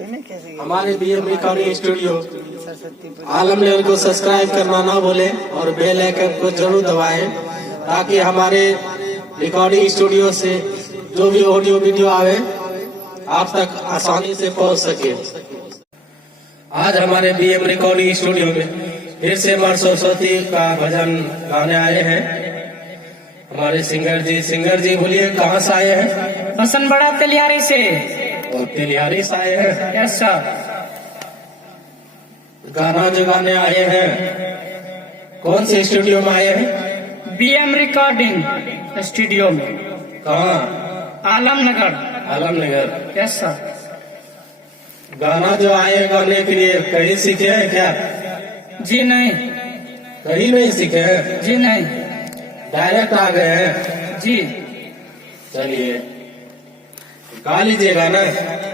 हमारे B.M. Recording studio Alamnagar को subscribe करना ना भूले और बेल आइकन को जरूर दबाएं ताकि हमारे रिकॉर्डिंग स्टूडियो से जो भी ऑडियो वीडियो आवे आप तक आसानी से पहुंच सके। आज हमारे B.M. रिकॉर्डिंग स्टूडियो में फिर से मां सरस्वती का भजन गाने आए हैं। हमारे सिंगर जी बोलिए कहाँ से आए हैं? हसन बड़ा तेलियारी से। और तेलियारी से आए हैं? यस सर। गाना जो गाने आए हैं कौन से स्टूडियो में आए हैं? B.M. रिकॉर्डिंग स्टूडियो में। कहाँ? आलमनगर। यस सर। गाना जो आए गाने के लिए कहीं सीखे हैं क्या? जी नहीं। कहीं नहीं सीखे हैं? जी नहीं। डायरेक्ट आ गए हैं? जी। चलिए गा लीजिए गाना।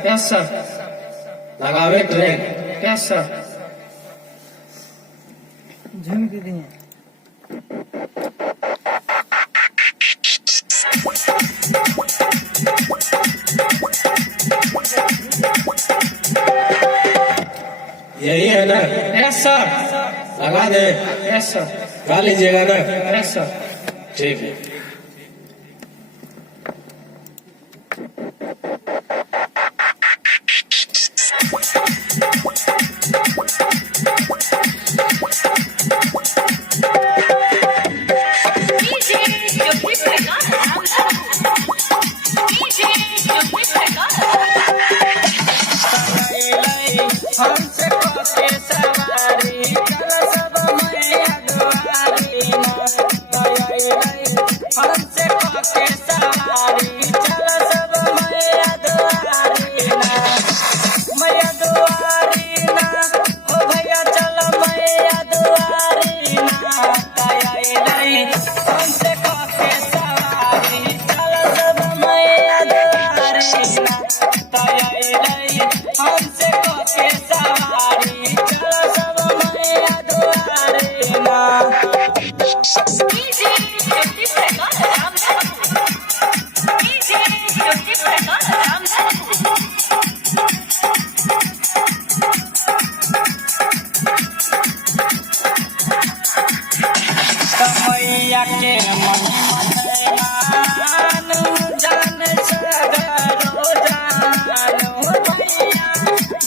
यस सर। लगावे ट्रैक। यस सर। झूम के दिए। यही है ना? यस सर। लगा दे। यस सर। गा लीजिएगा ना? यस सर। ठीक है। हमसे कोके सवारी चल सब मैया दुआरी हमसे कोके सवारी चल सब मैया दुआरी मैया दुआरी ना ओ भैया चल मैया दुआरी हमसे कोके सवारी चल सब मैया दुआरी हमसे कोके सवारी चल सब मैया दुआरी ना। मैया के मान जान सगरो जानो मैया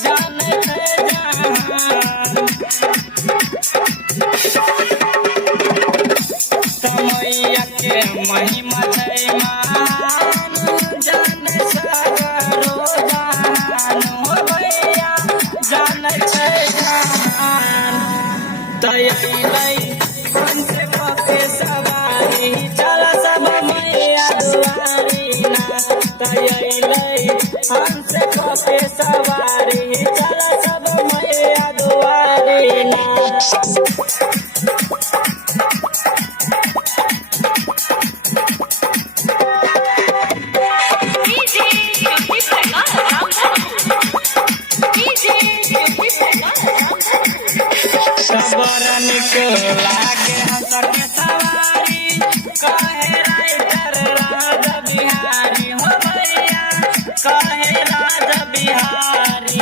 जान मैया के महिमा मान जान सगरो जानो मैया जान हमसे कोके सवारी चल सब मैया दुआरी ना हमसे कोके सवारी चल सब मैया दुआरी ना। लागे हंसके सवारी कहे राइटर राजा बिहारी हो भैया कहे राजा बिहारी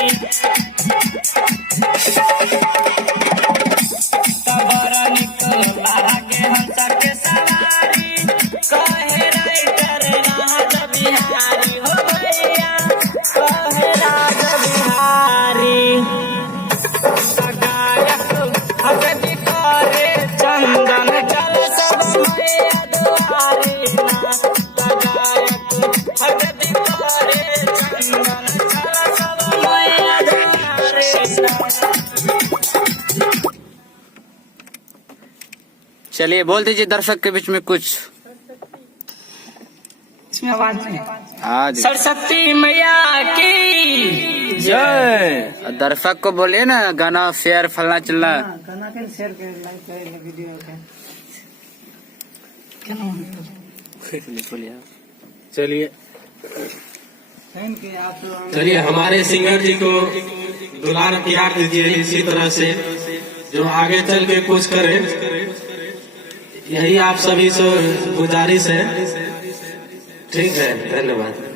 तबरा निकल लागे हंसके सवारी कहे राइटर राजा बिहारी हो भैया कहे राजा बिहारी चंदन चल सब मैया दुआरी ना चंदन चल सब मैया दुआरी ना। चलिए बोल दीजिए दर्शक के बीच में कुछ। इसमें आवाज नहीं। आज सरस्वती मैया की जय। दर्शक को बोलिए ना गाना शेयर फलना चलना। गाना के शेयर कर लाइक कर वीडियो चलिए हमारे सिंगर जी को दुलार प्यार दीजिए इसी तरह से जो आगे चल के कुछ करे, यही आप सभी से गुजारिश है। ठीक है, धन्यवाद।